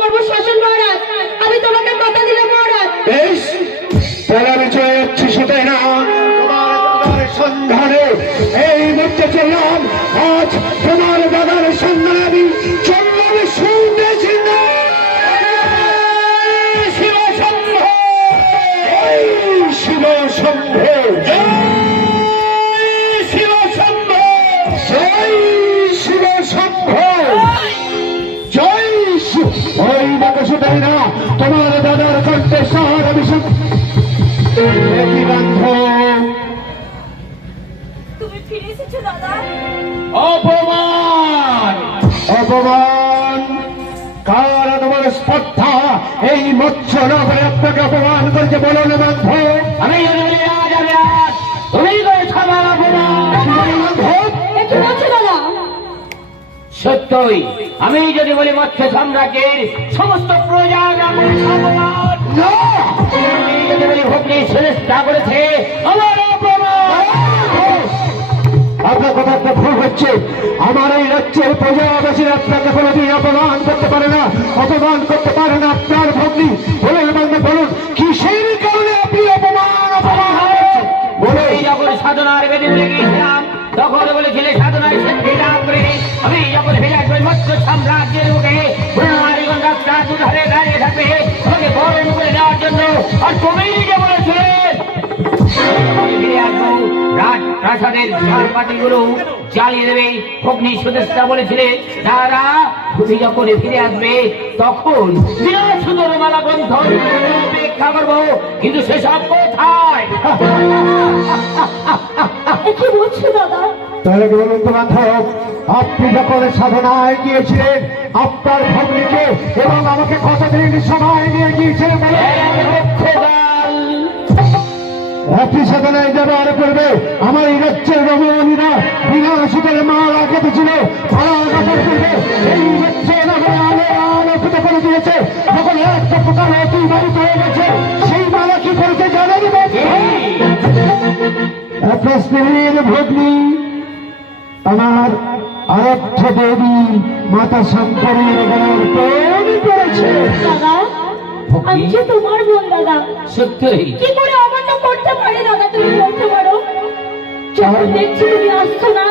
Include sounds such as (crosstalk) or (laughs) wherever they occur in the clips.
করব শাসন মহারাজ আমি তোমাকে কথা দিলাম মহারাজ। কার তোমার স্পর্ধা? এই মৎস্য নগরে আপনাকে অপমান করেছে বলুন বান্ধব আমি তুমি সত্যই আমি যদি বলি মৎস্য সাম্রাজ্যের সমস্ত প্রজা আমি যদি বলি ভগ্নি শ্রেষ্ঠা করেছে আমার এই রাজ্যের প্রজাবাসী আপনাকে কোনোদিন অপমান করতে পারে না, অপমান করতে পারে না আপনার ভগ্নি। বলুন বান্ধব বলুন, কিসের কারণে আপনি অপমান অপমান? বলুন। যখন সাধনার বেদে বলে গিয়েছিলাম, তখন বলেছিলে, সাধনার করে আমি যখন আসব মৎস্য সাম্রাজ্যের মুখে রাস্তা দুধারে দাঁড়িয়ে থাকবে আমাকে বরণ করে নেওয়ার জন্য আর তুমি প্রাসাদের ঝাড়পাতিগুলো জ্বালিয়ে দেবে। অগ্নি সুদেষ্টা বলেছিলে তারা তুমি যখন ফিরে আসবে তখন সুন্দর মালা গ্রন্থ অপেক্ষা করব। কিন্তু সেসব কোথায়? কি বলছো দাদা? তাহলে আপনি যখন সাধনায় গিয়েছিলেন আপনার ভগ্নিকে এবং আমাকে কতদিন সময় নিয়ে গিয়েছিলেন একই সাধনায় যাবার করবে। আমার এই রাজ্যের রমণীরা বিনা সুতরে মালা কেটেছিল ভাড়া কাপড় করবে। এই রাজ্যে নগরে আলো আলোকিত করে দিয়েছে। যখন একটা প্রকার অতি বাড়িতে হয়ে গেছে সেই মালা কি করেছে জানেন একটা স্ত্রীর ভগ্নী আমার আরাধ্য দেবী মাতা শঙ্করীর করেছে। দাদা আমি তোমার বোন দাদা সত্যই? কি করে অমান্য করতে পারে দাদা তুমি বলতে পারো যখন দেখছি তুমি আসছো না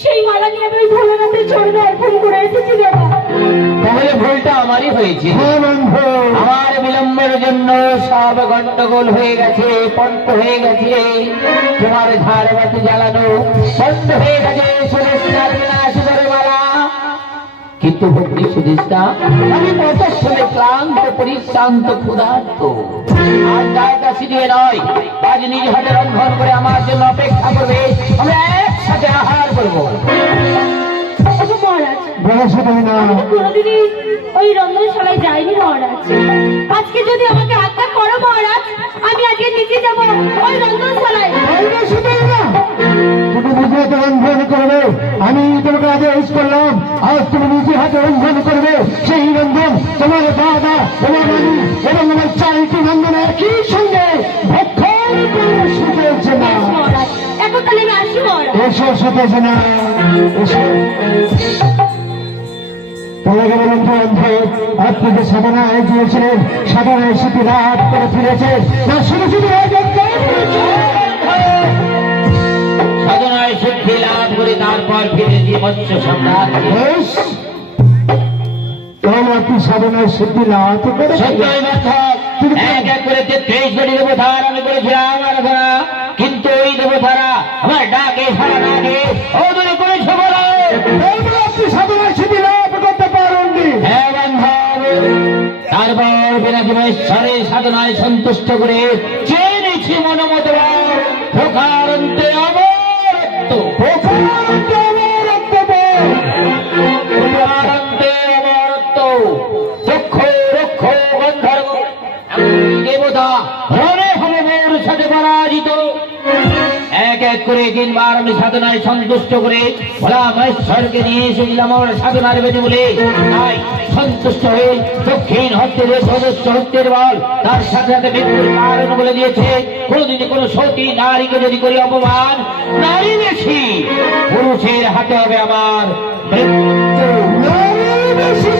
সেই মালা নিয়ে আমি ভোলানাথের চরণে অর্পণ করে এসেছি দাদা। তাহলে ভুলটা আমারই হয়েছে। হ্যাঁ আমার বিলম্বের জন্য সব গন্ডগোল হয়ে গেছে পন্ট হয়ে গেছে। তোমার ঝাড়বাতি জ্বালানো বন্ধ হয়ে গেছে মালা কিন্তু ভক্তি আমি কতক্ষণে ক্লান্ত পরিশ্রান্ত ক্ষুধার্ত। আর দায়টা সিটিয়ে নয় আজ নিজ হাতে রন্ধন করে আমার জন্য অপেক্ষা করবে। আমরা একসাথে আহার করব। তো কোনোদিনই ওই রন্ধনশালায় যাইনি মহারাজ। আজকে যদি আমাকে আজ্ঞা করো মহারাজ আমি আজকে নিজে যাব ওই রন্ধনশালায়। তুমি নিজে হাতে রন্ধন করবে। আমি তোমাকে আদেশ করলাম আজ তুমি নিজে হাতে রন্ধন করবে সেই রন্ধন তোমার দাদা তোমার নানি এবং আমার চারিটি রন্ধন একই সঙ্গে ভক্ষণ করে শিখেছে না বেশ মহারাজ এখন তাহলে আমি আসি মহারাজ। এসো শিখেছে না এসো। তোমাকে বলুন তো অন্ধ আপনি সাধনায় গিয়েছিলেন সাধনায় স্মৃতি লাভ করে ফিরেছেন না শুধু শুধু সিদ্ধি লাভ করে তারপর ফিরেছি মৎস্য সম্রাজ্ঞে বেশ। সাধনায় সিদ্ধি লাভ করেছেন সত্যই এক এক করে তেত্রিশ কোটি দেবতার আমি করেছিলাম আরাধনা। কিন্তু ওই দেবতারা আমার ডাকে সারা ডাকে ও সাধনায় সিদ্ধি লাভ করতে পারেননি হ্যাঁ বান্ধব তারপর বিরাজমেশ্বরে সাধনায় সন্তুষ্ট করে Thank you. তিনবার আমি সাধনায় সন্তুষ্ট করে ভোলা মহেশ্বরকে নিয়ে এসেছিলাম আমার সাধনার বেদে বলে। তাই সন্তুষ্ট হয়ে দক্ষিণ হস্তের সদস্য হস্তের বল। তার সাথে সাথে মৃত্যুর কারণ বলে দিয়েছে। কোনদিন কোন সতী নারীকে যদি করি অপমান নারী বেশি পুরুষের হাতে হবে আমার মৃত্যু। নারী বেশি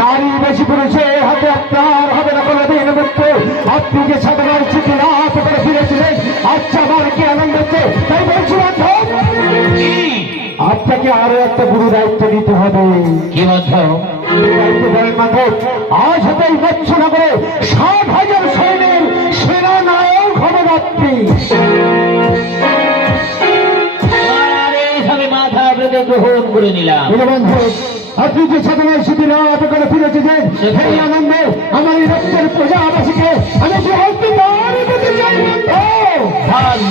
নারী বেশি পুরুষে হাতে আপনার হবে না কোনোদিন মুক্ত আপনি সাধারণ চিঠি রাত করে ফিরেছিলেন? আচ্ছা আমার কি আনন্দ হচ্ছে? তাই বলছি আপনাকে আরও একটা গুরু দায়িত্ব নিতে হবে। কি বান্ধব? মাধব আজ হতে মৎস্যনগরে ষাট হাজার সৈন্যের সেরা নায়ক হবে রাত্রি। গ্রহণ করে নিলাম। আপনি যে সাধনায় না অপকারে ফিরে ফিরেছিলেন সেই আনন্দে আমার এই রক্তের প্রজাবাসীকে আমি যে বান্ধব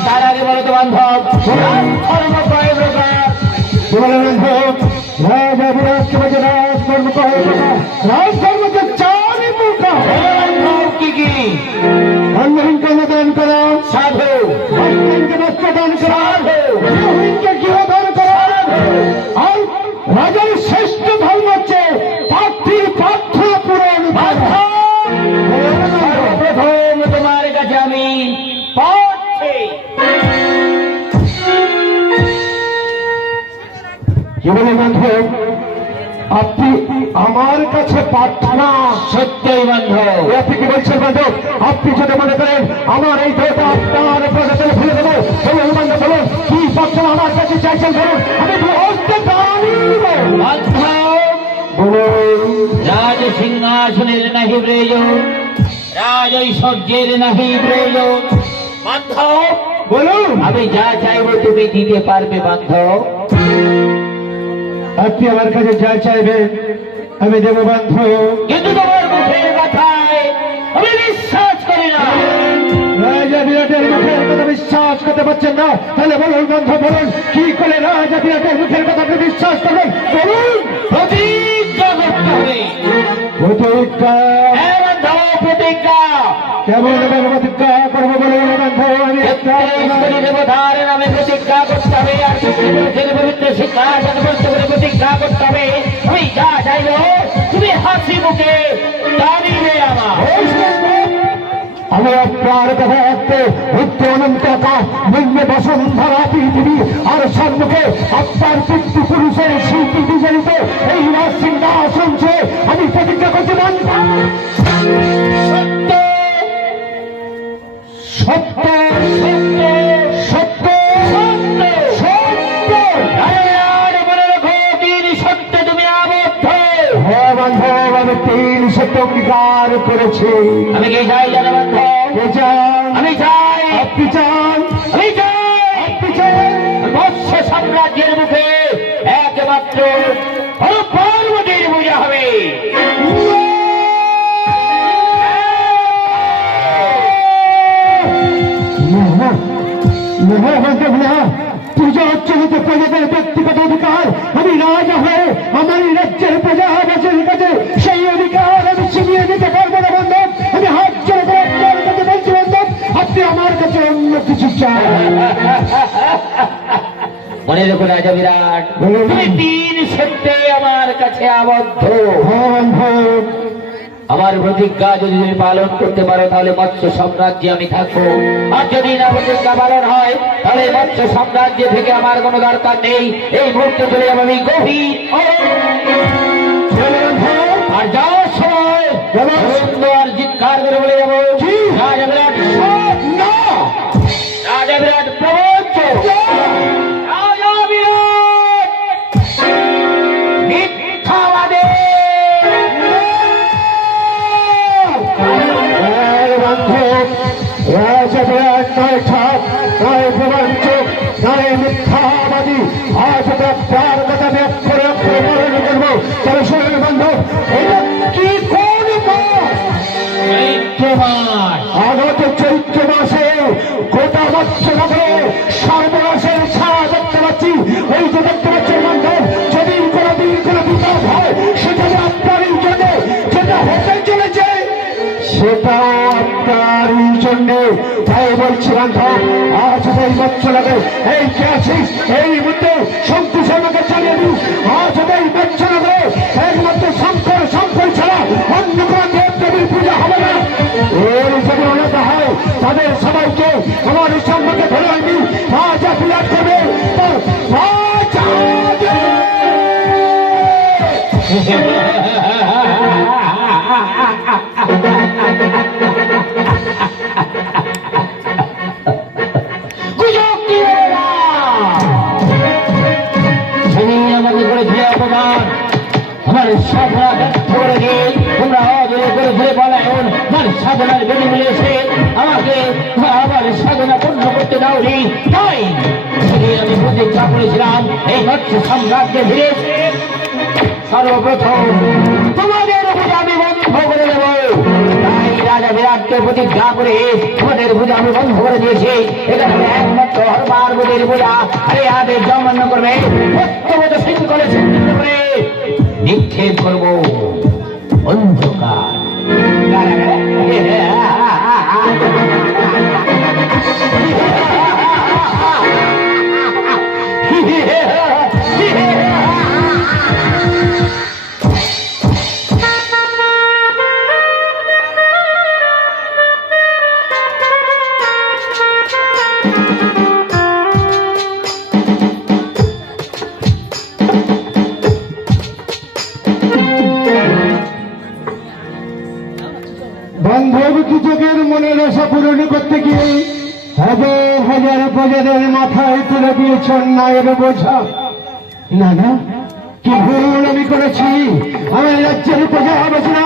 তার আগে বলো তো বান্ধব ধর্ম কয় রাজা কাছে আমি কি বলে আপনি আমার কাছে প্রার্থনা। সত্যই বান্ধব এ আপনি কি বলছেন বান্ধব আপনি যদি মনে করেন আমার এই দেহটা আপনার প্রজাতলে ফেলে দেবো বলুন বলুন কি প্রার্থনা আমার কাছে চাইছেন বলুন আমি দাঁড়িয়ে বান্ধব বলুন রাজ সিংহাসনের নাহি প্রয়োজন রাজ ঐশ্বর্যের নাহি প্রয়োজন। বান্ধব বলুন। আমি যা চাইব তুমি দিতে পারবে বান্ধব আপনি আমার কাছে যা চাইবেন আমি দেবো বান্ধব কিন্তু তোমার মুখের কথায় আমি বিশ্বাস করি না। রাজা বিরাটের মুখের কথা বিশ্বাস করতে পারছেন না। তাহলে বলুন বান্ধব বলুন কি করে রাজা বিরাটের মুখের কথা আপনি বিশ্বাস করবেন? বলুন। প্রতিজ্ঞা করতে হবে। প্রতিজ্ঞা প্রতিজ্ঞা। কেমন এবার প্রতিজ্ঞা করব বলুন বান্ধব আমি একটা ঈশ্বরী দেবতার নামে প্রতিজ্ঞা করতে হবে আর পবিত্র শিক্ষা সাধবস্ত করে প্রতিজ্ঞা করতে হবে। আমি যা চাইব তুমি হাসি মুখে জানিবে আমার। আমি আপনার কথা রাখতে উত্তর অনন্ত আকাশ নিম্ন বসুন্ধরা পৃথিবী আর সম্মুখে আপনার পিতৃপুরুষের শিল্পী বিজড়িত এই রাজ সিংহাসন আমি প্রতিজ্ঞা করতে পারি মনে রেখো রাজা বিরাট তুমি তিন সত্যে আমার কাছে আবদ্ধ। হ্যাঁ আমার প্রতিজ্ঞা যদি তুমি পালন করতে পারো তাহলে মৎস্য সাম্রাজ্যে আমি থাকব। আর যদি না প্রতিজ্ঞা পালন হয় তাহলে মৎস্য সাম্রাজ্য থেকে আমার কোনো দরকার নেই। এই মুহূর্তে চলে যাব আমি গভীর বান্ধব আর যাওয়ার সময় বান্ধব আজ এই মৎস্যনগরে এই কে আছিস এই মুহূর্তে শক্তি সেনাকে চালিয়ে দিন। আজ এই মৎস্যনগরে একমাত্র শঙ্কর শঙ্কর ছাড়া অন্য কোনো দেব দেবীর পূজা হবে না। এর যদি অনেকা হয় তাদের সবাইকে। আমার সম্মুখে ধরে আনবি। রাজা বিরাট করবে। তার (laughs) বেদি মিলেছে আমাকে আমার সাধনা পূর্ণ করতে দাওনি। তাই আমি প্রতিজ্ঞা করেছিলাম এই মৎস্য সাম্রাজ্যে ফিরেছে সর্বপ্রথম তোমাদের পূজা আমি বন্ধ করে দেব। তাই রাজা বিরাটকে প্রতিজ্ঞা করে তোমাদের পূজা আমি বন্ধ করে দিয়েছি। এখানে আমি একমাত্র হরবার পূজা। আরে আদের জমান্য করবে সত্যবত শৃঙ্খল করে নিক্ষেপ করব। অন্ধকার। আশা পূরণ করতে গিয়ে হাজার হাজার প্রজাদের মাথায় তুলে দিয়েছ অন্যায়ের বোঝা। না না, কি ভুল আমি করেছি? আমার রাজ্যের প্রজা বাসীরা